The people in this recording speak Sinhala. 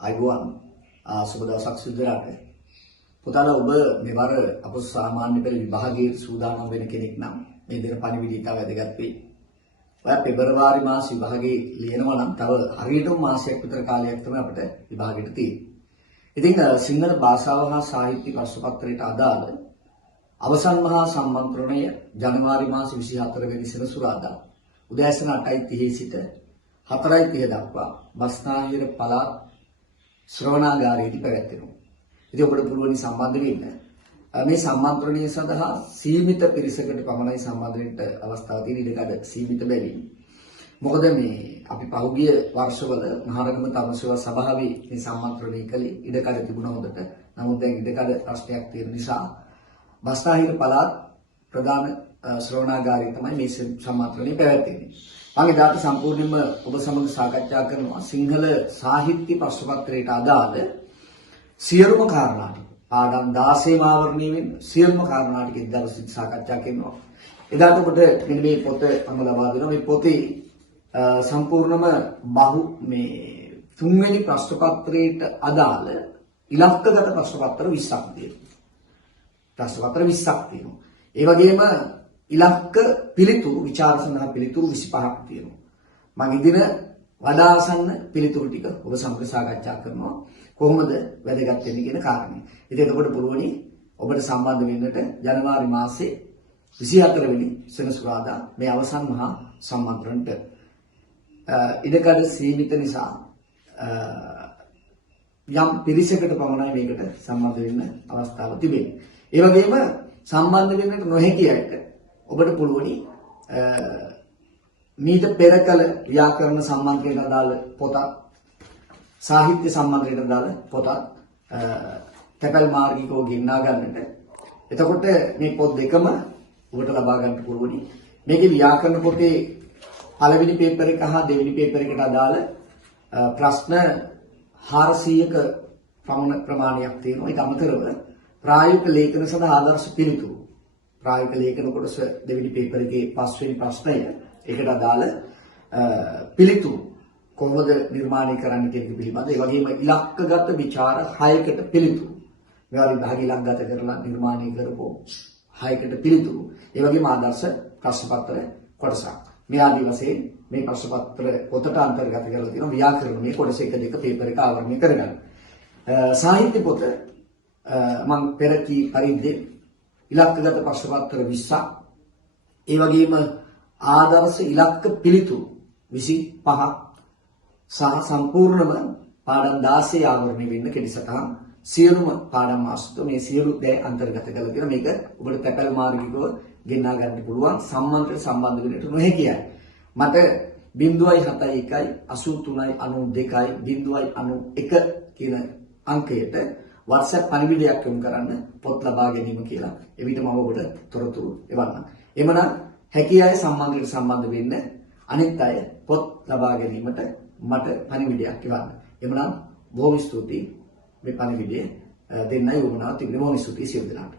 අයිබෝන් සුබ දවසක් සිදුරාට පුතාලා ඔබ මෙවර අප සාමාන්‍ය පෙළ විභාගයේ සූදානම් වෙන කෙනෙක් නම් මේ දෙන පණිවිඩය ඉතා වැදගත් වෙයි. ඔයා පෙබරවාරි මාස විභාගේ ලියනවා නම් තව හරියටම මාසයක් විතර කාලයක් තමයි අපිට විභාගෙට තියෙන්නේ. ඉතින් සිංහල භාෂාව හා සාහිත්‍ය ප්‍රශ්න පත්‍රයට අදාළ අවසන් මහා සම්මන්ත්‍රණය ජනවාරි මාස 24 වෙනි සෙනසුරාදා උදෑසන 8:30 සිට 4:30 දක්වා බස්නාහිර පළාත් ශ්‍රවණාගාරයේදී පැවැත්වෙනවා. ඉතින් ඔබට පුළුවන් සම්බන්ධ වෙන්න. මේ සම්මන්ත්‍රණය සඳහා සීමිත පිරිසකට පමණයි සම්බන්ධ වෙන්න අවස්ථාව තියෙන ඉඩකඩ සීමිත බැවින්. මොකද මේ අපි පහුගිය වර්ෂවල මහරගම තරුණ සභාවේ මේ සම්මන්ත්‍රණය කළේ ඉඩකඩ තිබුණා හොඳට. නමුත් දැන් ඉඩකඩ ප්‍රශ්නයක් තියෙන නිසා බස්නාහිර පළාත් ප්‍රධාන ශ්‍රවණාගාරයේ තමයි මේ සම්මන්ත්‍රණය පැවැත්වෙන්නේ. මම එදාට සම්පූර්ණයෙන්ම ඔබ සමග සාකච්ඡා කරනවා සිංහල සාහිත්‍ය ප්‍රශ්න පත්‍රයට අදාළ සියලුම කාරණා ටික. පාඩම් 16 ආවරණය වෙන සියලුම කාරණා ටික දවසේ සාකච්ඡා කරනවා. එදාට ඔබට මෙන්න මේ පොත අම ලබා දෙනවා. මේ පොතේ සම්පූර්ණම මේ තුන්වෙනි ප්‍රශ්න පත්‍රයට අදාළ ඉලක්කගත ප්‍රශ්න පත්‍ර 20ක් තියෙනවා. ප්‍රශ්න පත්‍ර 20ක් තියෙනවා. ඒ වගේම ඉලක්ක පිළිතුරු විචාර සඳහා පිළිතුරු 25ක් තියෙනවා. මම ඉදින වඩා ආසන්න පිළිතුරු ටික ඔබ සමග සාකච්ඡා කරනවා. කොහොමද වැදගත් වෙන්නේ කියන කාරණේ. ඉතින් එතකොට පුළුවනි ඔබට සම්බන්ධ වෙන්නට ජනවාරි මාසේ 24 වෙනි සෙනසුරාදා මේ අවසන් මහා සම්මන්ත්‍රණයට. ඉඩකඩ සීමිත නිසා යම් පිරිසකට පමණයි මේකට සම්බන්ධ වෙන්න අවස්ථාව තිබෙන්නේ. ඒ වගේම සම්බන්ධ වෙන්නට නොහැකි අයට ඔබට පුළුවනි මීට පෙර කල ව්‍යාකරණ සම්බන්ධයට අදාළ පොතක් සාහිත්‍ය සම්බන්ධයට අදාළ පොතක් තැපැල් මාර්ගිකව ගෙන්නා ගන්නට. එතකොට මේ පොත් දෙකම ඔබට ලබා ගන්න පුළුවනි. මේකේ ව්‍යාකරණ පොතේ පළවෙනි පේපර් එක හා දෙවෙනි පේපර් එකට අදාළ ප්‍රශ්න 400ක පමණ ප්‍රමාණයක් තියෙනවා. ඒක අමතරව ප්‍රායෝගික ලේඛන සඳහා ආදර්ශ පිළිතුරු ප්‍රායෝගික ලේඛන කොටස දෙවෙනි පේපර් එකේ 5 වෙනි ප්‍රශ්නය ඒකට අදාළ පිළිතුරු කොහොමද නිර්මාණය කරන්න කියන පිළිබඳ ඒ වගේම ඉලක්කගත ਵਿਚාර 6කට පිළිතුරු මේවා විභාග ඉලක්කගත කරලා නිර්මාණය කරපෝ 6කට පිළිතුරු ඒ වගේම ආදර්ශ ප්‍රශ්න පත්‍ර කොටසක් මේ ආදී වශයෙන් මේ ප්‍රශ්න පත්‍ර පොතට අන්තර්ගත කරලා තියෙනවා ව්‍යාකරණ මේ කොටස 1 2 පේපර් එක ආවරණය කරගන්න. සාහිත්‍ය පොත මම පෙර කී පරිදි ඉලක්කගත ප්‍රශ්න පත්‍ර 20ක් ඒ වගේම ආදර්ශ ඉලක්ක පිළිතුරු 25ක් සහ සම්පූර්ණම පාඩම් 16 ආවරණය වෙන්න කෙටිසටහන් සියලුම පාඩම් ආශ්‍රිත මේ සියලු දේ අන්තර්ගත කරලා තියෙනවා. මේක ඔබට තැපැල් මාර්ගිකව ගෙන්නා ගන්න පුළුවන් සම්මන්ත්‍රණ සම්බන්ධ වෙන්නට නොහැකියි. මට 0.71 83 92 0.91 කියන අංකයට WhatsApp පණිවිඩයක් යොමු කරන්න පොත් ලබා ගැනීම කියලා. එවිට මම ඔබට තොරතුරු එවන්නම්. එමනම් හැකි අය සම්මන්ත්‍රණයට සම්බන්ධ වෙන්න අනිත් අය පොත් ලබා ගැනීමට මට පණිවිඩයක් එවන්න. එමනම් බොහොම ස්තුතියි මේ පණිවිඩය දෙන්නයි වුණා තිබුණේ. බොහොම ස්තුතියි සියලු දෙනාට.